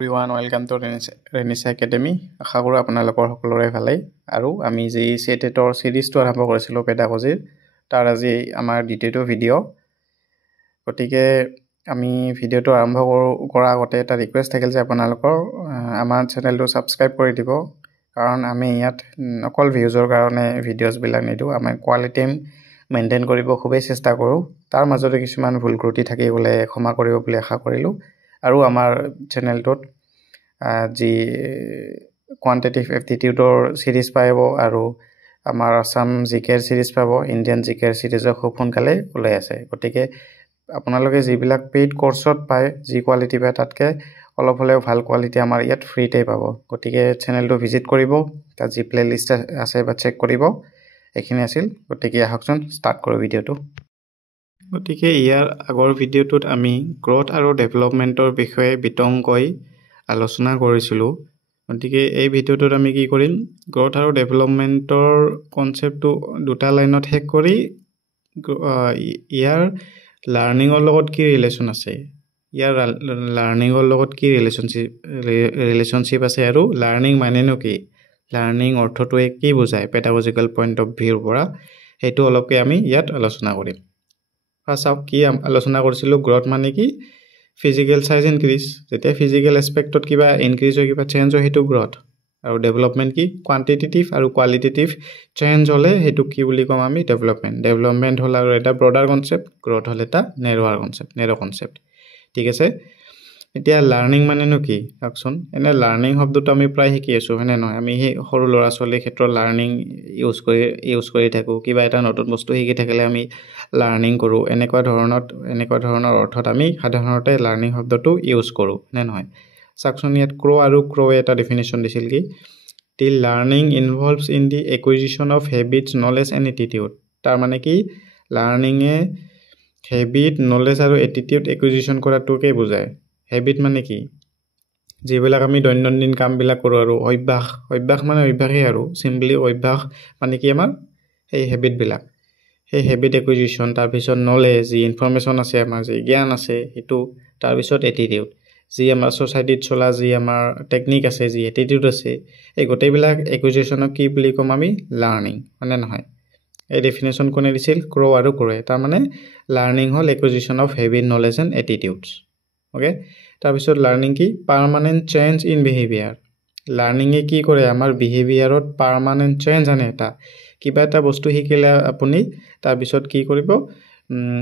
Everyone, welcome to Renisa Academy. আশা কৰোঁ আপোনালোকৰ সকলোৰে ভালেই আৰু আমি যি সেটেটৰ সিৰিজটো আৰম্ভ কৰিছিলোঁ পেডাগজিৰ তাৰ আজি আমাৰ দ্বিতীয়টো ভিডিঅ' গতিকে আমি ভিডিঅ'টো আৰম্ভ কৰাৰ আগতে এটা ৰিকুৱেষ্ট থাকিল যে আপোনালোকৰ আমাৰ চেনেলটো সাবস্ক্ৰাইব কৰি দিব কাৰণ আমি ইয়াত অকল ভিউজৰ কাৰণে ভিডিঅ'ছবিলাক নিদিওঁ আমি কোৱালিটি মেইনটেইন কৰিব খুবেই চেষ্টা কৰোঁ তাৰ মাজতে কিছুমান ভুল ত্ৰুটি থাকিলে ক্ষমা কৰিব বুলি আশা কৰিলোঁ আৰু আমাৰ চেনেলটোত যি কোৱান্টিটিভ এপ্টিটিউডৰ সিৰিজ পাব আৰু আমাৰ আসাম জিকেৰ সিৰিজ পাব ইণ্ডিয়ান জিকেৰ সিৰিজৰ খুব সোনকালে ওলাই আছে গতিকে আপোনালোকে যিবিলাক পেইড কোৰ্সত পায় যি কোৱালিটি পায় তাতকে অলপ হলেও ভাল কোৱালিটি আমাৰ ইয়াত ফ্ৰীতে পাব গতিকে চেনেলটো ভিজিট কৰিব তাত যি প্লেলিষ্ট আছে বা চেক কৰিব এখিনি আছিল গতিকে আহকচোন ষ্টাৰ্ট কৰোঁ ভিডিঅ'টো গতিকে ইয়াৰ আগৰ ভিডিঅ'টোত আমি গ্ৰোথ আৰু ডেভেলপমেন্টৰ বিষয়ে বিতংকৈ আলোচনা কৰিছিলোঁ গতিকে এই ভিডিঅ'টোত আমি কি কৰিম গ্ৰোথ আৰু ডেভেলপমেন্টৰ কনসেপ্টটো দুটা লাইনত হেক কৰি ইয়াৰ লাৰ্নিংৰ লগত কি ৰিলেচন আছে ইয়াৰ লাৰ্নিংৰ লগত কি ৰিলেশনশিপ আছে আৰু লাৰ্নিং মানেনো কি লাৰ্নিং অৰ্থটোৱে কি বুজায় পেডাগজিক্যাল পইণ্ট অফ ভিউৰ পৰা হেতু অলপকে আমি ইয়াত আলোচনা কৰিম ফাৰ্স্ট আপ কি আলোচনা কৰিছিলোঁ গ্ৰোথ মানে কি ফিজিক্যাল সাইজ ইনক্ৰিজ যেতে ফিজিক্যাল এসপেক্টত কিবা ইনক্ৰিজ হয় কিবা চেঞ্জ হয় হেতু গ্ৰোথ আৰু ডেভেলপমেন্ট কি কোয়ান্টিটেটিভ আৰু কোয়ালিটেটিভ চেঞ্জ হলে হেতু কি বুলি কম আমি ডেভেলপমেন্ট হল আৰু এটা ব্ৰডাৰ কনসেপ্ট গ্ৰোথ হল এটা নেৰো কনসেপ্ট ঠিক আছে এতিয়া লাৰ্নিং মানেনো কি আকচোন এনে লাৰ্নিং শব্দটো আমি প্ৰায় শিকি আছো হয়নে নহয় আমি হে সৰু ল'ৰা ছোৱালীৰ ক্ষেত্ৰত লাৰ্নিং ইউজ কৰি থাকো কিবা এটা নতুন বস্তু শিকি থাকিলে আমি লাৰ্নিং কৰো এনেকুৱা ধৰণৰ অৰ্থত আমি সাধাৰণতে লাৰ্নিং শব্দটো ইউজ কৰো নে নহয় সাকচন ইয়াত ক্ৰো এটা ডেফিনেশন দিছিল কি the learning involves in the acquisition of habits knowledge and attitude তাৰ মানে কি লাৰ্নিং এ হেবিট নলেজ আৰু এটিটিউড একুইজিশন কৰাটোকে বুজায় হেবিট মানে কি যিবিলাক আমি দৈনন্দিন কামবিলাক কৰো আৰু অভ্যাস মানে অভ্যাসই আৰু সিম্পলি অভ্যাস মানে কি আমাৰ এই হেবিট বিলাক এই হেবিট একুইজিশন তাৰ পিছত নলেজ যি ইনফৰমেশন আছে আমাৰ যি জ্ঞান আছে হেতু তাৰ পিছত এটিটিউড যি আমাৰ সোসাইটিত চলা যি আমাৰ টেকনিক আছে যি এটিটিউড আছে এই গোটেইবিলাক একুইজিশনক কি বুলি কম আমি লাৰ্নিং মানে নহয় এই ডেফিনেশন কোনে দিছিল ক্ৰোৱে তাৰ মানে লাৰ্নিং হল acquisition of habit knowledge and attitudes okay তাৰ পিছত লাৰ্নিং কি permanent change in behaviour learning এ কি কৰে আমাৰ বিহেভিয়াৰত পাৰ্মানেন্ট চেঞ্জ আনে এটা কিবা এটা বস্তু শিকিলে আপুনি তাৰ পিছত কি কৰিব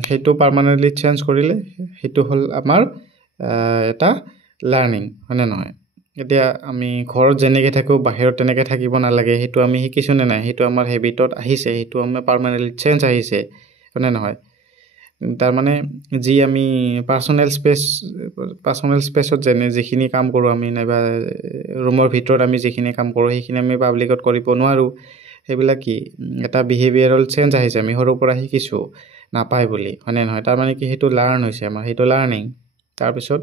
হেতু পাৰ্মানেন্টলি চেঞ্জ কৰিলে হেতু হল আমাৰ এটা লাৰ্নিং হয়নে নহয় এতিয়া আমি ঘৰত যেনেকৈ থাকো বাহিৰত তেনেকৈ থাকিব নালাগে হেতু আমি শিকিছো নে নাই হেতু আমাৰ হেবিটত আহিছে হেতু আমাৰ পাৰ্মানেন্টলি চেঞ্জ আহিছে হয়নে নহয় তাৰ মানে যি আমি পাৰ্সোনাল স্পেসত যেখিনি কাম কৰো আমি নাইবা ৰুমৰ ভিতৰত আমি যেখিনি কাম কৰো সেইখিনি আমি পাব্লিকত কৰিব নোৱাৰো সেইবিলাক কি এটা বিহেভিয়াৰাল চেঞ্জ আহিছে আমি সৰুৰ পৰা শিকিছো নাপায় বুলি হয়নে নহয় তাৰ মানে কি হেতু লাৰ্ন হৈছে আমাৰ হেতু লাৰ্নিং তাৰ পিছত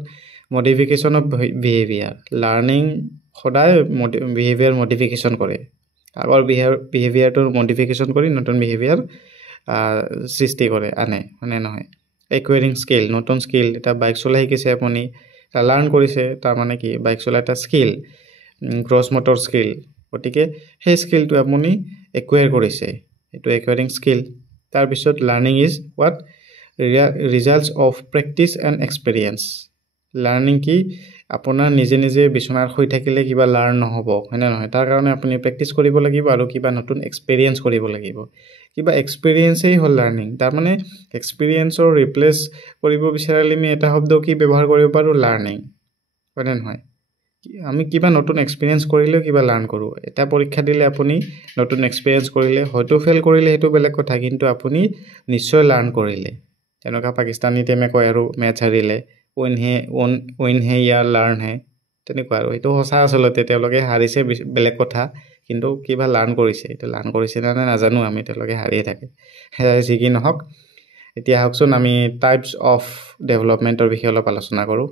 মডিফিকেশন অফ বিহেভিয়াৰ লাৰ্নিং সদায় বিহেভিয়াৰ মডিফিকেশন কৰে আগৰ বিহেভিয়াৰটোৰ মডিফিকেশন কৰি নতুন বিহেভিয়াৰ সৃষ্টি কৰে আনে মানে নহয় একুয়াৰিং স্কিল নতুন স্কিল এটা বাইক চলাই শিকিছে আপুনি লাৰ্ন কৰিছে তাৰ মানে কি বাইক চলাই এটা স্কিল গ্ৰছ মটৰ স্কিল গতিকে সেই স্কিলটো আপুনি একুয়াৰ কৰিছে এটো একুয়াৰিং স্কিল তাৰ পিছত learning is what results of practice and experience learning কি আপোনাৰ নিজে বিচনাৰ হৈ থাকিলে কিবা লাৰ্ন নহব হয়নে নহয় তাৰ কাৰণে আপুনি প্ৰেক্টিস কৰিব লাগিব আৰু কিবা নতুন এক্সপেৰিয়েন্স কৰিব লাগিব কিবা এক্সপেৰিয়েন্সই হল লাৰ্নিং তাৰ মানে এক্সপেৰিয়েন্সৰ ৰিপ্লেস কৰিব বিচাৰিলে আমি এটা শব্দ কি ব্যৱহাৰ কৰিব পাৰো লাৰ্নিং হয়নে নহয় আমি কিবা নতুন এক্সপেৰিয়েন্স কৰিলে কিবা লাৰ্ন কৰো এটা পৰীক্ষা দিলে আপুনি নতুন এক্সপেৰিয়েন্স কৰিলে হয়তো ফেল কৰিলে হেতু বেলেগ কথা কিন্তু আপুনি নিশ্চয় লাৰ্ন কৰিলে তেনেকা পাকিস্তানী টিমে কয় আৰু মেচ হাৰিলে win হে ইয়াৰ লাৰ্ন হে তেনেকুৱা আৰু এটো সঁচা আসলতে তেওঁলোকে হাৰিছে বেলেগ কথা কিন্তু কিবা লাৰ্ন কৰিছে এটা লাৰ্ন কৰিছে না নাজানো আমি তেওঁলোকে হাৰিয়ে থাকে যি কি নহওক এতিয়া হকচোন আমি টাইপস অফ ডেভেলপমেন্টৰ বিষয়ে অলপ আলোচনা কৰো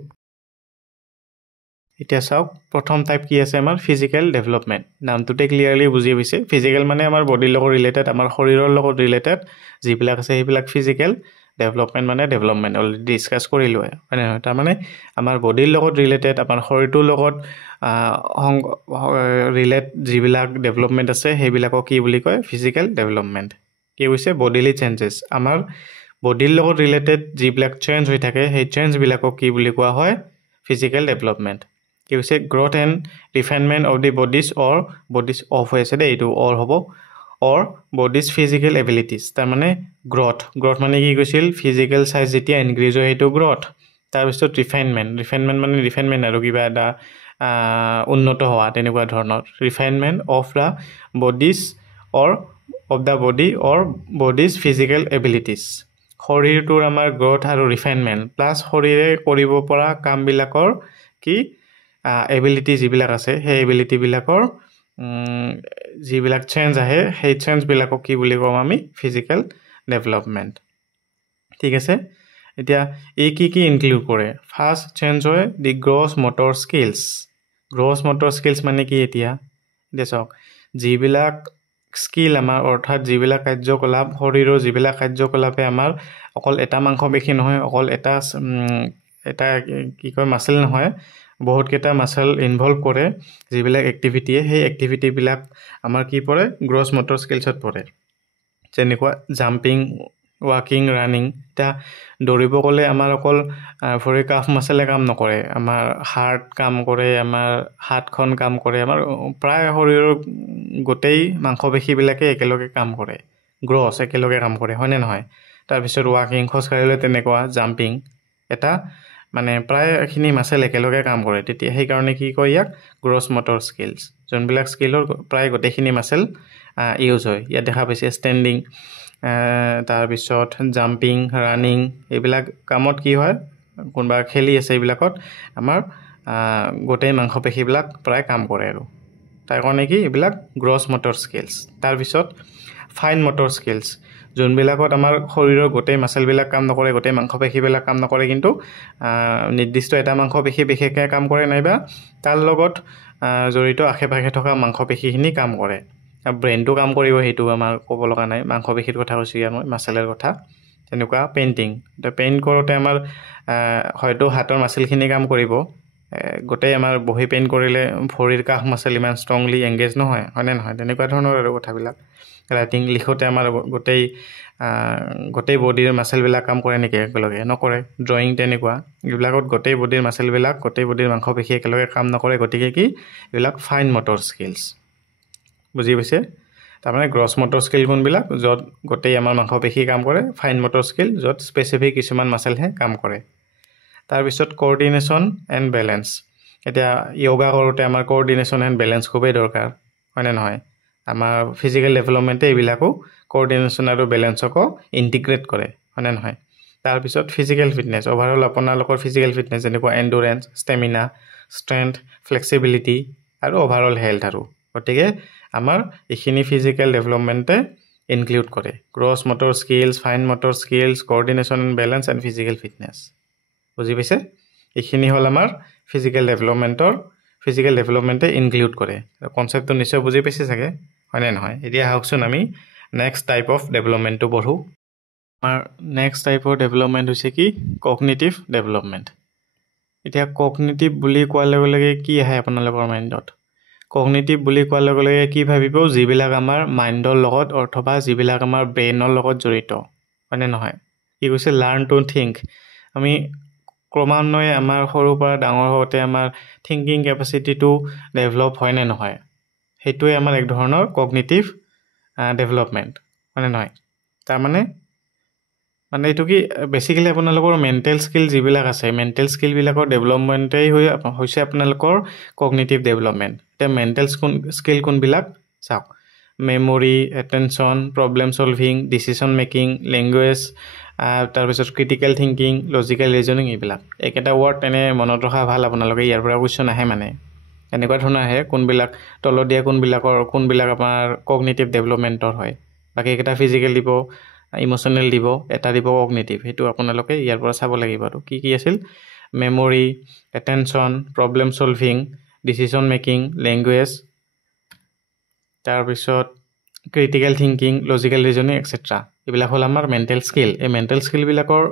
এতিয়া চাওক প্ৰথম টাইপ কি আছে আমাৰ ফিজিক্যাল ডেভেলপমেন্ট নামটোতে ক্লিয়াৰলি বুজি পাইছে ফিজিক্যাল মানে আমাৰ বডিৰ লগত ৰিলেটেড আমাৰ শৰীৰৰ লগত ৰিলেটেড যিবিলাক আছে সেইবিলাক ফিজিক্যাল ডেভেলপমেণ্ট মানে ডেভেলপমেণ্ট অলৰেডি ডিছকাছ কৰিলোঁ হয় নে নহয় তাৰমানে আমাৰ বডিৰ লগত ৰিলেটেড আমাৰ শৰীৰটোৰ লগত ৰিলেট যিবিলাক ডেভেলপমেণ্ট আছে সেইবিলাকক কি বুলি কয় ফিজিকেল ডেভেলপমেণ্ট কি হৈছে বডিলি চেঞ্জেছ আমাৰ বডিৰ লগত ৰিলেটেড যিবিলাক চেঞ্জ হৈ থাকে সেই চেঞ্জবিলাকক কি বুলি কোৱা হয় ফিজিকেল ডেভেলপমেণ্ট কি হৈছে growth and refinement of the bodies or bodies of হৈ আছে দেই এইটো অৰ হ'ব অৰ বডিজ ফিজিকেল এবিলিটিজ তাৰমানে গ্ৰথ মানে কি কৈছিল ফিজিকেল চাইজ যেতিয়া ইনক্ৰিজ হয় সেইটো গ্ৰথ তাৰপিছত ৰিফাইনমেণ্ট মানে ৰিফাইনমেণ্ট আৰু কিবা এটা উন্নত হোৱা তেনেকুৱা ধৰণৰ refinement of the bodies or of the body or bodies physical abilities শৰীৰটোৰ আমাৰ গ্ৰথ আৰু ৰিফাইনমেণ্ট প্লাছ শৰীৰে কৰিব পৰা কামবিলাকৰ কি এবিলিটি যিবিলাক আছে সেই এবিলিটিবিলাকৰ যিবিলাক চেঞ্জ আহে সেই চেঞ্জবিলাকক কি বুলি কওঁ আমি ফিজিকেল ডেভেলপমেণ্ট ঠিক আছে এতিয়া এই কি ইনক্লুড কৰে ফাৰ্ষ্ট চেঞ্জ হয় দি গ্ৰছ মটৰ স্কিলছ মানে কি এতিয়া চাওক যিবিলাক স্কিল আমাৰ অৰ্থাৎ যিবিলাক কাৰ্যকলাপ শৰীৰৰ যিবিলাক কাৰ্যকলাপে আমাৰ অকল এটা মাংসপেশী নহয় অকল এটা কি কয় মাচেল নহয় বহুতকেইটা মাচেল ইনভলভ কৰে যিবিলাক এক্টিভিটিয়ে সেই এক্টিভিটিবিলাক আমাৰ কি পৰে গ্ৰছ মটৰ স্কিলছত পৰে যেনেকুৱা জাম্পিং ৱাকিং ৰানিং এতিয়া দৌৰিব গ'লে আমাৰ অকল ভৰিৰ কাফ মাচেলে কাম নকৰে আমাৰ হাৰ্ট কাম কৰে আমাৰ হাতখন কাম কৰে আমাৰ প্ৰায় শৰীৰৰ গোটেই মাংসপেশীবিলাকে একেলগে কাম কৰে গ্ৰছ একেলগে কাম কৰে হয়নে নহয় তাৰপিছত ৱাকিং খোজকাঢ়িলে তেনেকুৱা জাম্পিং এটা মানে প্ৰায়খিনি মাচেল একেলগে কাম কৰে তেতিয়া সেইকাৰণে কি কয় ইয়াক গ্ৰছ মটৰ স্কিলছ যোনবিলাক স্কিলৰ প্ৰায় গোটেইখিনি মাচেল ইউজ হয় ইয়াত দেখা পাইছে ষ্টেণ্ডিং তাৰপিছত জাম্পিং ৰানিং এইবিলাক কামত কি হয় কোনোবা খেলি আছে এইবিলাকত আমাৰ গোটেই মাংসপেশীবিলাক প্ৰায় কাম কৰে আৰু তাৰ কাৰণে কি এইবিলাক গ্ৰছ মটৰ স্কিলছ তাৰপিছত ফাইন মটৰ স্কিলছ যোনবিলাকত আমাৰ শৰীৰৰ গোটেই মাচেলবিলাক কাম নকৰে গোটেই মাংসপেশীবিলাক কাম নকৰে কিন্তু নিৰ্দিষ্ট এটা মাংসপেশী বিশেষকৈ কাম কৰে নাইবা তাৰ লগত জড়িত আশে পাশে থকা মাংসপেশীখিনি কাম কৰে ব্ৰেইনটো কাম কৰিব সেইটো আমাৰ ক'ব লগা নাই মাংসপেশীৰ কথা কৈছোঁ ইয়াৰ মই মাচেলৰ কথা তেনেকুৱা পেইণ্টিং পেইণ্ট কৰোঁতে আমাৰ হয়তো হাতৰ মাচেলখিনি কাম কৰিব গোটেই আমাৰ বহি পেইণ্ট কৰিলে ভৰিৰ কাষ মাচেল ইমান ষ্ট্ৰংলি এংগেজ নহয় হয়নে নহয় তেনেকুৱা ধৰণৰ আৰু কথাবিলাক ৰাইটিং লিখোঁতে আমাৰ গোটেই বডিৰ মাচেলবিলাক কাম কৰে নেকি একেলগে নকৰে ড্ৰয়িং তেনেকুৱা এইবিলাকত গোটেই বডিৰ মাচেলবিলাক গোটেই বডিৰ মাংসপেশী একেলগে কাম নকৰে গতিকে কি এইবিলাক ফাইন মটৰ স্কিলছ বুজি পাইছে তাৰমানে গ্ৰছ মটৰ স্কিল কোনবিলাক য'ত গোটেই আমাৰ মাংসপেশী কাম কৰে ফাইন মটৰ স্কিল য'ত স্পেচিফিক কিছুমান মাচেলহে কাম কৰে তাৰপিছত কোঅৰ্ডিনেশ্যন এণ্ড বেলেঞ্চ এতিয়া য়োগা কৰোঁতে আমাৰ কোঅৰ্ডিনেশ্যন এণ্ড বেলেঞ্চ খুবেই দৰকাৰ হয়নে নহয় আমাৰ ফিজিকেল ডেভেলপমেণ্টে এইবিলাকো কোঅৰ্ডিনেশ্যন আৰু বেলেঞ্চকো ইণ্টিগ্ৰেট কৰে হয়নে নহয় তাৰপিছত ফিজিকেল ফিটনেছ অভাৰঅল আপোনালোকৰ ফিজিকেল ফিটনেছ যেনেকুৱা এণ্ডুৰেঞ্চ ষ্টেমিনা ষ্ট্ৰেংথ ফ্লেক্সিবিলিটি আৰু অভাৰঅল হেল্থ আৰু গতিকে আমাৰ এইখিনি ফিজিকেল ডেভেলপমেণ্টে ইনক্লুড কৰে gross motor skills fine motor skills coordination and balance and physical fitness বুজি পাইছে এইখিনি হ'ল আমাৰ ফিজিকেল ডেভেলপমেণ্টে ইনক্লুড কৰে কনচেপ্টটো নিশ্চয় বুজি পাইছে চাগে হয়নে নহয় এতিয়া আহকচোন আমি নেক্সট টাইপ অফ ডেভেলপমেণ্টটো পঢ়োঁ আমাৰ নেক্সট টাইপৰ ডেভেলপমেণ্ট হৈছে কি কগনিটিভ ডেভেলপমেণ্ট এতিয়া কগনিটিভ বুলি কোৱাৰ লগে লগে কি আহে আপোনালোকৰ মাইণ্ডত কগনিটিভ বুলি কোৱাৰ লগে লগে কি ভাবিব যিবিলাক আমাৰ মাইণ্ডৰ লগত অথবা যিবিলাক আমাৰ ব্ৰেইনৰ লগত জড়িত হয়নে নহয় কি কৈছে লাৰ্ণ টু থিংক আমি ক্ৰমান্বয়ে আমাৰ সৰুৰ পৰা ডাঙৰ হওঁতে আমাৰ থিংকিং কেপাচিটিটো ডেভেলপ হয়নে নহয় সেইটোৱে আমাৰ এক ধৰণৰ কগনিটিভ ডেভেলপমেণ্ট হয়নে নহয় তাৰমানে এইটো কি বেচিকেলি আপোনালোকৰ মেণ্টেল স্কিল যিবিলাক আছে মেণ্টেল স্কিলবিলাকৰ ডেভেলপমেণ্টেই হৈছে আপোনালোকৰ কগনিটিভ ডেভেলপমেণ্ট এতিয়া মেণ্টেল স্কিল কোনবিলাক চাওক memory attention problem solving decision making language তাৰপিছত ক্ৰিটিকেল থিংকিং লজিকেল ৰিজনিং এইবিলাক একেটা ৱৰ্ড তেনে মনত ৰখা ভাল আপোনালোকে ইয়াৰ পৰা কুৱেশ্যন আহে মানে এনেকুৱা ধৰণৰ আহে কোনবিলাক তলত দিয়া কোনবিলাক আমাৰ কগনিটিভ ডেভেলপমেণ্টৰ হয় বাকী একেটা ফিজিকেল দিব ইম'চনেল দিব এটা দিব কগনিটিভ সেইটো আপোনালোকে ইয়াৰ পৰা চাব লাগিব আৰু কি আছিল memory attention problem solving decision making language তাৰপিছত critical thinking logical reasoning etcetera এইবিলাক হ'ল আমাৰ মেণ্টেল স্কিল এই মেণ্টেল স্কিলবিলাকৰ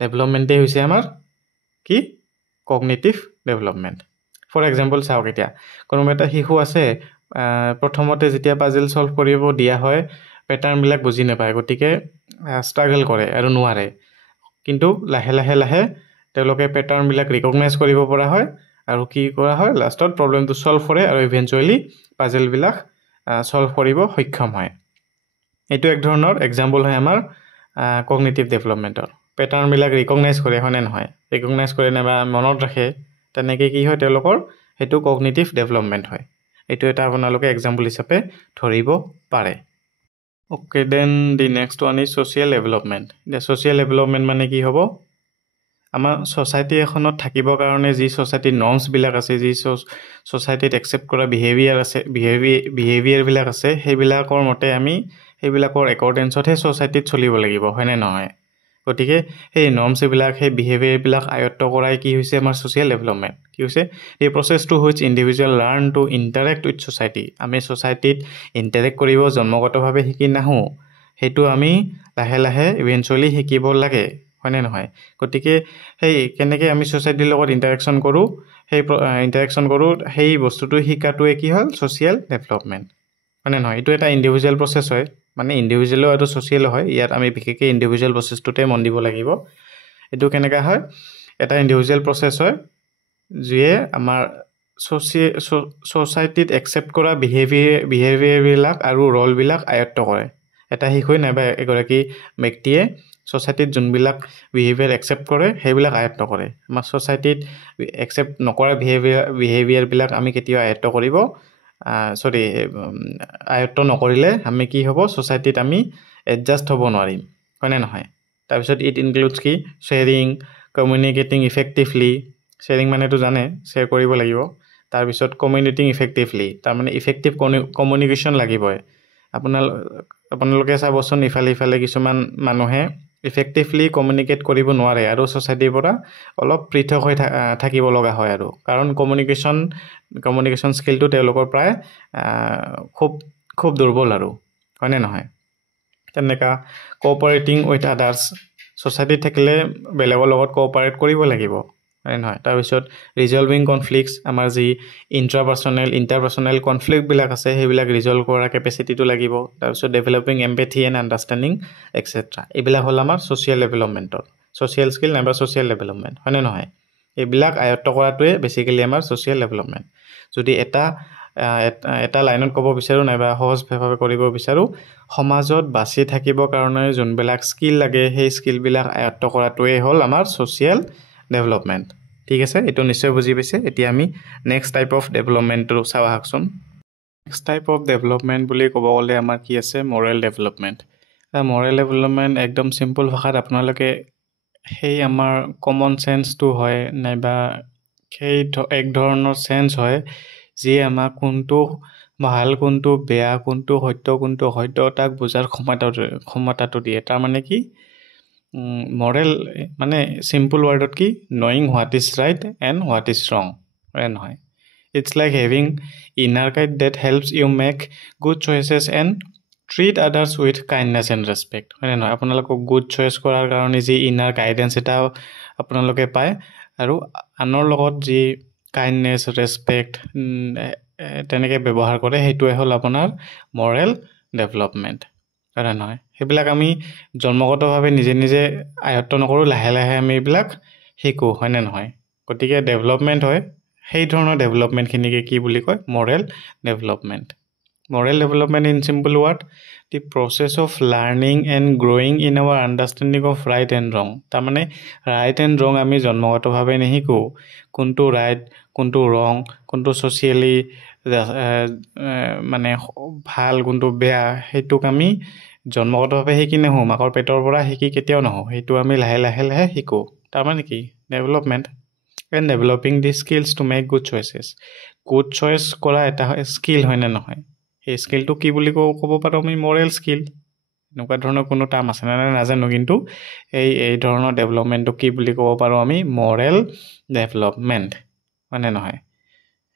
ডেভেলপমেণ্টেই হৈছে আমাৰ কি কগনিটিভ ডেভেলপমেণ্ট ফৰ এক্সাম্পল চাওক এতিয়া কোনোবা এটা শিশু আছে প্ৰথমতে যেতিয়া পাজল সলভ কৰিব দিয়া হয় পেটাৰ্ণবিলাক বুজি নাপায় গতিকে ষ্ট্ৰাগল কৰে আৰু নোৱাৰে কিন্তু লাহে লাহে লাহে তেওঁলোকে পেটাৰ্ণবিলাক ৰিকগনাইজ কৰিব পৰা হয় আৰু কি কৰা হয় লাষ্টত প্ৰব্লেমটো সলভ কৰে আৰু ইভেঞ্চুৱেলি পাজলবিলাক সলভ কৰিব সক্ষম হয় এইটো এক ধৰণৰ এক্সাম্পল হয় আমাৰ কগনিটিভ ডেভেলপমেণ্টৰ পেটাৰ্ণবিলাক ৰিকগনাইজ কৰে হয়নে নহয় ৰিকগনাইজ কৰে নাইবা মনত ৰাখে তেনেকৈ কি হয় তেওঁলোকৰ সেইটো কগনিটিভ ডেভেলপমেণ্ট হয় এইটো এটা আপোনালোকে এক্সাম্পল হিচাপে ধৰিব পাৰে okay then the next one is social development এতিয়া ছ'চিয়েল ডেভেলপমেণ্ট মানে কি হ'ব আমাৰ ছ'চাইটি এখনত থাকিবৰ কাৰণে যি ছ'চাইটিৰ নৰ্মছবিলাক আছে যি ছ'চাইটিত একচেপ্ট কৰা বিহেভিয়াৰবিলাক আছে সেইবিলাকৰ মতে আমি সেইবিলাকৰ একৰ্ডেঞ্চতহে ছ'চাইটিত চলিব লাগিব হয়নে নহয় গতিকে সেই নৰ্মছবিলাক সেই বিহেভিয়াৰবিলাক আয়ত্ত কৰাই কি হৈছে আমাৰ ছ'চিয়েল ডেভেলপমেণ্ট কি হৈছে এই প্ৰচেছটো which individual learn to interact with society আমি ছ'চাইটিত ইণ্টাৰেক্ট কৰিব জন্মগতভাৱে শিকি নাহোঁ সেইটো আমি লাহে লাহে ইভেঞ্চুৱেলি শিকিব লাগে হয়নে নহয় গতিকে সেই কেনেকৈ আমি ছ'চাইটিৰ লগত ইণ্টাৰেকশ্যন কৰোঁ সেই বস্তুটো শিকাটোৱে কি হ'ল ছ'চিয়েল ডেভেলপমেণ্ট হয়নে নহয় এইটো এটা ইণ্ডিভিজুৱেল প্ৰচেছ হয় মানে ইণ্ডিভিজুৱেলো আৰু ছ'চিয়েলো হয় ইয়াত আমি বিশেষকৈ ইণ্ডিভিজুৱেল প্ৰচেছটোতে মন দিব লাগিব এইটো কেনেকুৱা হয় এটা ইণ্ডিভিজুৱেল প্ৰচেছ হয় যিয়ে আমাৰ ছ'চাইটিত একচেপ্ট কৰা বিহেভিয়াৰবিলাক আৰু ৰলবিলাক আয়ত্ত কৰে এটা শিশুৱে নাইবা এগৰাকী ব্যক্তিয়ে ছ'চাইটিত যোনবিলাক বিহেভিয়াৰ একচেপ্ট কৰে সেইবিলাক আয়ত্ত কৰে আমাৰ ছ'চাইটিত একচেপ্ট নকৰা বিহেভিয়াৰবিলাক আমি কেতিয়াও আয়ত্ত নকৰিলে আমি কি হ'ব ছ'চাইটিত আমি এডজাষ্ট হ'ব নোৱাৰিম হয়নে নহয় তাৰপিছত ইট ইনক্লুডছ কি শ্বেয়াৰিং কমিউনিকেটিং ইফেক্টিভলি শ্বেয়াৰিং মানেতো জানে শ্বেয়াৰ কৰিব লাগিব তাৰপিছত কমিউনিকেটিং ইফেক্টিভলি তাৰমানে ইফেক্টিভ কমিউনিকেশ্যন লাগিবই আপোনালোকে চাবচোন ইফালে কিছুমান মানুহে ইফেক্টিভলি কমিউনিকেট কৰিব নোৱাৰে আৰু ছ'চাইটিৰ পৰা অলপ পৃথক হৈ থাকিব লগা হয় আৰু কাৰণ কমিউনিকেশ্যন স্কিলটো তেওঁলোকৰ প্ৰায় খুব দুৰ্বল আৰু হয়নে নহয় তেনেকুৱা কোঅপাৰেটিং উইথ আদাৰ্ছ ছ'চাইটিত থাকিলে বেলেগৰ লগত কোঅপাৰেট কৰিব লাগিব হয় নহয় তাৰপিছত ৰিজলভিং কনফ্লিক্টছ আমাৰ যি ইণ্টাৰপাৰ্চনেল কনফ্লিক্টবিলাক আছে সেইবিলাক ৰিজল্ভ কৰাৰ কেপেচিটিটো লাগিব তাৰপিছত ডেভেলপিং এম্পেথি এণ্ড আণ্ডাৰষ্টেণ্ডিং এক্সেট্ৰা এইবিলাক হ'ল আমাৰ ছ'চিয়েল ডেভেলপমেণ্টৰ ছ'চিয়েল স্কিল নাইবা ছ'চিয়েল ডেভেলপমেণ্ট হয়নে নহয় এইবিলাক আয়ত্ত কৰাটোৱে বেচিকেলি আমাৰ ছ'চিয়েল ডেভেলপমেণ্ট যদি এটা লাইনত ক'ব বিচাৰোঁ নাইবা সহজভাৱে কৰিব বিচাৰোঁ সমাজত বাচি থাকিবৰ কাৰণে যোনবিলাক স্কিল লাগে সেই স্কিলবিলাক আয়ত্ত কৰাটোৱে হ'ল আমাৰ ছ'চিয়েল ডেভেলপমেণ্ট ঠিক আছে এইটো নিশ্চয় বুজি পাইছে এতিয়া আমি নেক্সট টাইপ অফ ডেভেলপমেণ্টটো চাওঁ আহকচোন নেক্সট টাইপ অফ ডেভেলপমেণ্ট বুলি ক'ব গ'লে আমাৰ কি আছে মৰেল ডেভেলপমেণ্ট মৰেল ডেভেলপমেণ্ট একদম চিম্পল ভাষাত আপোনালোকে সেই আমাৰ কমন চেন্সটো হয় নাইবা সেই এক ধৰণৰ চেন্স হয় যিয়ে আমাক কোনটো ভাল কোনটো বেয়া কোনটো সত্য তাক বুজাৰ ক্ষমতাটো দিয়ে তাৰমানে কি মৰেল মানে চিম্পল ৱৰ্ডত কি knowing what is right and what is wrong হয় নহয় it's like having inner guide that helps you make good choices and treat others with kindness and respect হয়নে নহয় আপোনালোকক গুড চইচ কৰাৰ কাৰণে যি ইনাৰ গাইডেঞ্চ এটা আপোনালোকে পায় আৰু আনৰ লগত যি কাইণ্ডনেছ ৰেচপেক্ট তেনেকৈ ব্যৱহাৰ কৰে সেইটোৱে হ'ল আপোনাৰ মৰেল ডেভেলপমেণ্ট হয়নে নহয় সেইবিলাক আমি জন্মগতভাৱে নিজে আয়ত্ত নকৰোঁ লাহে লাহে আমি এইবিলাক শিকোঁ হয়নে নহয় গতিকে ডেভেলপমেণ্ট হয় সেই ধৰণৰ ডেভেলপমেণ্টখিনিকে কি বুলি কয় moral development in simple word the process of learning and growing in our understanding of right and wrong তাৰমানে ৰাইট এণ্ড ৰং আমি জন্মগতভাৱে নিশিকোঁ কোনটো ৰাইট কোনটো ৰং কোনটো ছ'চিয়েলি মানে ভাল কোনটো বেয়া সেইটোক আমি জন্মগতভাৱে শিকি নাহোঁ মাকৰ পেটৰ পৰা শিকি কেতিয়াও নহওঁ সেইটো আমি লাহে লাহে শিকোঁ তাৰমানে কি development and developing the skills to make good choice কৰা এটা স্কিল হয়নে নহয় সেই স্কিলটো কি বুলি ক'ব পাৰোঁ আমি মৰেল স্কিল এনেকুৱা ধৰণৰ কোনো টাৰ্ম আছে নে নাজানো কিন্তু এই ধৰণৰ ডেভেলপমেণ্টটো কি বুলি ক'ব পাৰোঁ আমি মৰেল ডেভেলপমেণ্ট হয়নে নহয়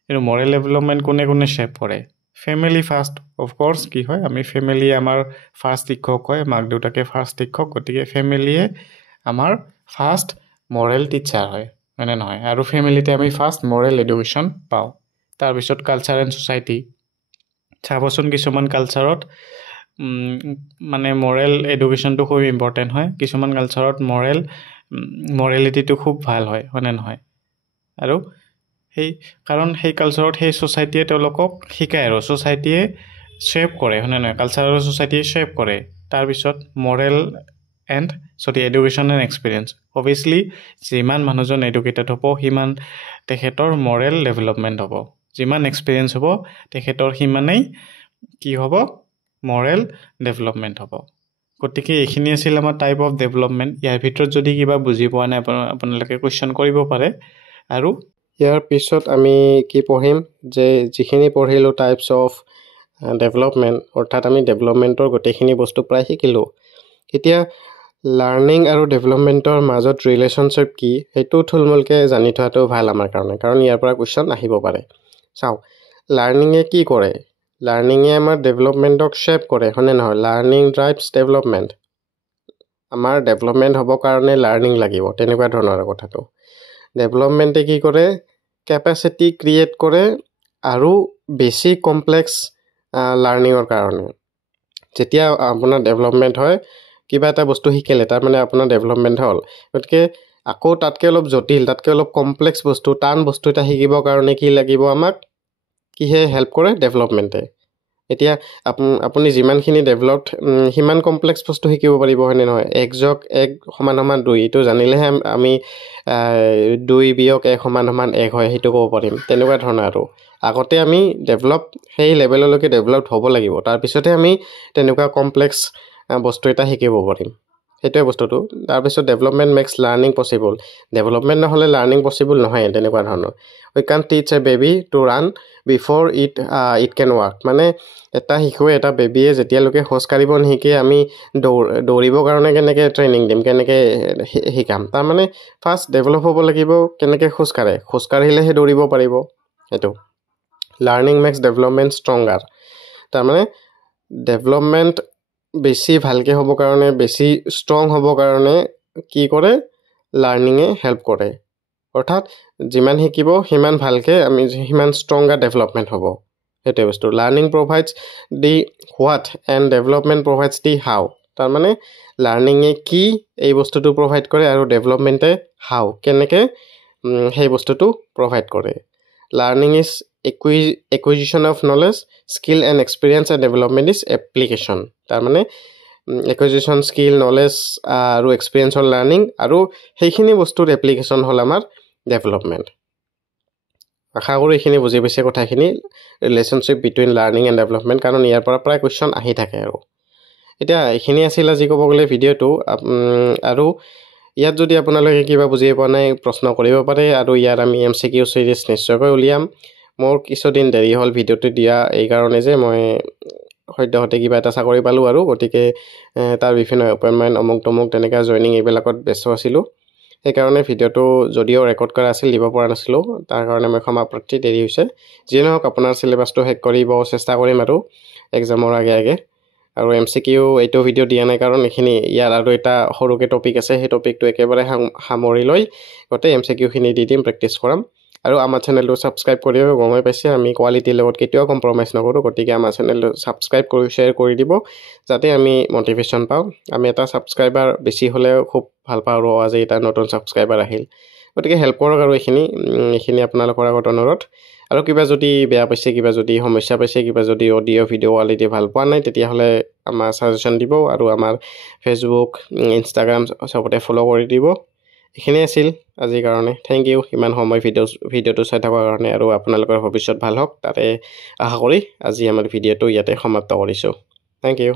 এইটো মৰেল ডেভেলপমেণ্ট কোনে শ্বেপ কৰে ফেমিলি ফাৰ্ষ্ট অফক'ৰ্ছ কি হয় আমি ফেমিলি আমাৰ ফাৰ্ষ্ট শিক্ষক হয় মাক দেউতাকে ফাৰ্ষ্ট শিক্ষক গতিকে ফেমিলিয়ে আমাৰ ফাৰ্ষ্ট মৰেল টিচাৰ হয় মানে নহয় আৰু ফেমিলিতে আমি ফাৰ্ষ্ট মৰেল এডুকেশ্যন পাওঁ তাৰপিছত কালচাৰ এণ্ড ছ'চাইটি চাবচোন কিছুমান কালচাৰত মানে মৰেল এডুকেশ্যনটো খুব ইম্পৰ্টেণ্ট হয় কিছুমান কালচাৰত মৰেলিটিটো খুব ভাল হয় হয়নে নহয় আৰু কাৰণ সেই কালচাৰত সেই ছ'চাইটিয়ে তেওঁলোকক শিকায় আৰু ছ'চাইটিয়ে শ্বেপ কৰে হয়নে নহয় কালচাৰ আৰু ছ'চাইটিয়ে শ্বেপ কৰে তাৰপিছত moral and education and experience obviously যিমান মানুহজন এডুকেটেড হ'ব সিমান তেখেতৰ মৰেল ডেভেলপমেণ্ট হ'ব যিমান এক্সপিৰিয়েঞ্চ হ'ব তেখেতৰ সিমানেই কি হ'ব মৰেল ডেভেলপমেণ্ট হ'ব গতিকে এইখিনি আছিল আমাৰ টাইপ অফ ডেভেলপমেণ্ট ইয়াৰ ভিতৰত যদি কিবা বুজি পোৱা নাই আপোনালোকে কুৱেশ্যন কৰিব পাৰে আৰু ইয়াৰ পিছত আমি কি পঢ়িম যে যিখিনি পঢ়িলোঁ টাইপছ অফ ডেভেলপমেণ্ট অৰ্থাৎ আমি ডেভেলপমেণ্টৰ গোটেইখিনি বস্তু প্ৰায় শিকিলোঁ এতিয়া লাৰ্ণিং আৰু ডেভেলপমেণ্টৰ মাজত ৰিলেশ্যনশ্বিপ কি সেইটো থুলমূলকৈ জানি থোৱাটো ভাল আমাৰ কাৰণে কাৰণ ইয়াৰ পৰা কুৱেশ্যন আহিব পাৰে চাওক লাৰ্ণিঙে কি কৰে লাৰ্ণিঙে আমাৰ ডেভেলপমেণ্টক শ্বেপ কৰে হয়নে নহয় লাৰ্ণিং ড্ৰাইভছ ডেভেলপমেণ্ট আমাৰ ডেভেলপমেণ্ট হ'বৰ কাৰণে লাৰ্ণিং লাগিব তেনেকুৱা ধৰণৰ কথাটো ডেভেলপমেণ্টে কি কৰে কেপাচিটি ক্ৰিয়েট কৰে আৰু বেছি কমপ্লেক্স লাৰ্ণিঙৰ কাৰণে যেতিয়া আপোনাৰ ডেভেলপমেণ্ট হয় কিবা এটা বস্তু শিকিলে তাৰ মানে আপোনাৰ ডেভেলপমেণ্ট হ'ল গতিকে আকৌ তাতকৈ অলপ জটিল তাতকৈ অলপ কমপ্লেক্স বস্তু টান বস্তু এটা শিকিবৰ কাৰণে কি লাগিব আমাক কিহে হেল্প কৰে ডেভেলপমেণ্টে এতিয়া আপুনি যিমানখিনি ডেভেলপড সিমান কমপ্লেক্স বস্তু শিকিব পাৰিব হয়নে নহয় 1 যোগ 1 সমান 2 এইটো জানিলেহে আমি 2 বিয়োগ 1 সমান 1 হয় সেইটো ক'ব পাৰিম তেনেকুৱা ধৰণৰ আৰু আগতে আমি ডেভেলপ সেই লেভেললৈকে ডেভেলপড হ'ব লাগিব তাৰপিছতহে আমি তেনেকুৱা কমপ্লেক্স বস্তু এটা শিকিব পাৰিম সেইটোৱে বস্তুটো তাৰপিছত development makes learning possible development নহ'লে লাৰ্ণিং পচিবল নহয় তেনেকুৱা ধৰণৰ we can teach a baby to run before it can walk মানে এটা শিশুৱে এটা বেবীয়ে যেতিয়ালৈকে খোজ কাঢ়িব নিশিকে আমি দৌৰিবৰ কাৰণে কেনেকৈ ট্ৰেইনিং দিম কেনেকৈ শিকাম তাৰমানে ফাৰ্ষ্ট ডেভেলপ হ'ব লাগিব কেনেকৈ খোজ কাঢ়িলেহে দৌৰিব পাৰিব সেইটো লাৰ্ণিং মেক্স ডেভেলপমেণ্ট ষ্ট্ৰংগাৰ তাৰমানে ডেভেলপমেণ্ট বেছি ভালকৈ হ'বৰ কাৰণে বেছি ষ্ট্ৰং হ'বৰ কাৰণে কি কৰে লাৰ্ণিঙে হেল্প কৰে অৰ্থাৎ যিমান শিকিব সিমান ভালকৈ আমি সিমান ষ্ট্ৰংগাৰ ডেভেলপমেণ্ট হ'ব সেইটোৱে বস্তু learning provides the what and development provides the how তাৰমানে লাৰ্ণিঙে কি এই বস্তুটো প্ৰভাইড কৰে আৰু ডেভেলপমেণ্টে হাউ কেনেকৈ সেই বস্তুটো প্ৰভাইড কৰে learning is acquisition of knowledge skill and experience and development is application তাৰমানে একুইজিশ্যন স্কিল নলেজ আৰু এক্সপিৰিয়েঞ্চৰ লাৰ্ণিং আৰু সেইখিনি বস্তুৰ এপ্লিকেশ্যন হ'ল আমাৰ ডেভেলপমেণ্ট আশা কৰোঁ এইখিনি বুজি পাইছে কথাখিনি relationship between learning and development কাৰণ ইয়াৰ পৰা প্ৰায় কুৱেশ্যন আহি থাকে আৰু এতিয়া এইখিনি আছিল আজি ক'ব গ'লে ভিডিঅ'টো আৰু ইয়াত যদি আপোনালোকে কিবা বুজি পোৱা নাই প্ৰশ্ন কৰিব পাৰে আৰু ইয়াত আমি MCQ চিৰিজ নিশ্চয়কৈ উলিয়াম মোৰ কিছুদিন দেৰি হ'ল ভিডিঅ'টো দিয়া এইকাৰণে যে মই সদ্যহতে কিবা এটা চাকৰি পালোঁ আৰু গতিকে তাৰ বিভিন্ন এপইণ্টমেণ্ট অমুক তমুক তেনেকৈ জইনিং এইবিলাকত ব্যস্ত আছিলোঁ সেইকাৰণে ভিডিঅ'টো যদিও ৰেকৰ্ড কৰা আছিল দিব পৰা নাছিলোঁ তাৰ কাৰণে মই ক্ষমা প্ৰাৰ্থী দেৰি হৈছে যিয়ে নহওক আপোনাৰ চিলেবাছটো শেষ কৰিব চেষ্টা কৰিম আৰু এক্সামৰ আগে আৰু MCQ এইটো ভিডিঅ' দিয়া নাই কাৰণ এইখিনি ইয়াৰ আৰু এটা সৰুকৈ টপিক আছে সেই টপিকটো একেবাৰে সামৰি লৈ গোটেই MCQখিনি দি দিম প্ৰেক্টিছ কৰাম আৰু আমাৰ চেনেলটো ছাবস্ক্ৰাইব কৰিব গমে পাইছে আমি কোৱালিটিৰ লগত কেতিয়াও কম্প্ৰমাইজ নকৰোঁ গতিকে আমাৰ চেনেলটো ছাবস্ক্ৰাইব কৰি শ্বেয়াৰ কৰি দিব যাতে আমি মটিভেশ্যন পাওঁ আমি এটা ছাবস্ক্ৰাইবাৰ বেছি হ'লেও খুব ভাল পাওঁ আৰু আজি এটা নতুন ছাবস্ক্ৰাইবাৰ আহিল গতিকে হেল্প কৰক আৰু এইখিনি আপোনালোকৰ আগত অনুৰোধ আৰু কিবা যদি বেয়া পাইছে কিবা যদি সমস্যা পাইছে কিবা যদি অডিঅ' ভিডিঅ' কোৱালিটি ভাল পোৱা নাই তেতিয়াহ'লে আমাৰ ছাজেশ্যন দিব আৰু আমাৰ ফেচবুক ইনষ্টাগ্ৰাম চবতে ফ'ল' কৰি দিব এইখিনিয়ে আছিল আজিৰ কাৰণে থেংক ইউ ইমান সময় ভিডিঅ'টো চাই থকাৰ কাৰণে আৰু আপোনালোকৰ ভৱিষ্যত ভাল হওক তাতে আশা কৰি আজি আমাৰ ভিডিঅ'টো ইয়াতে সমাপ্ত কৰিছোঁ থেংক ইউ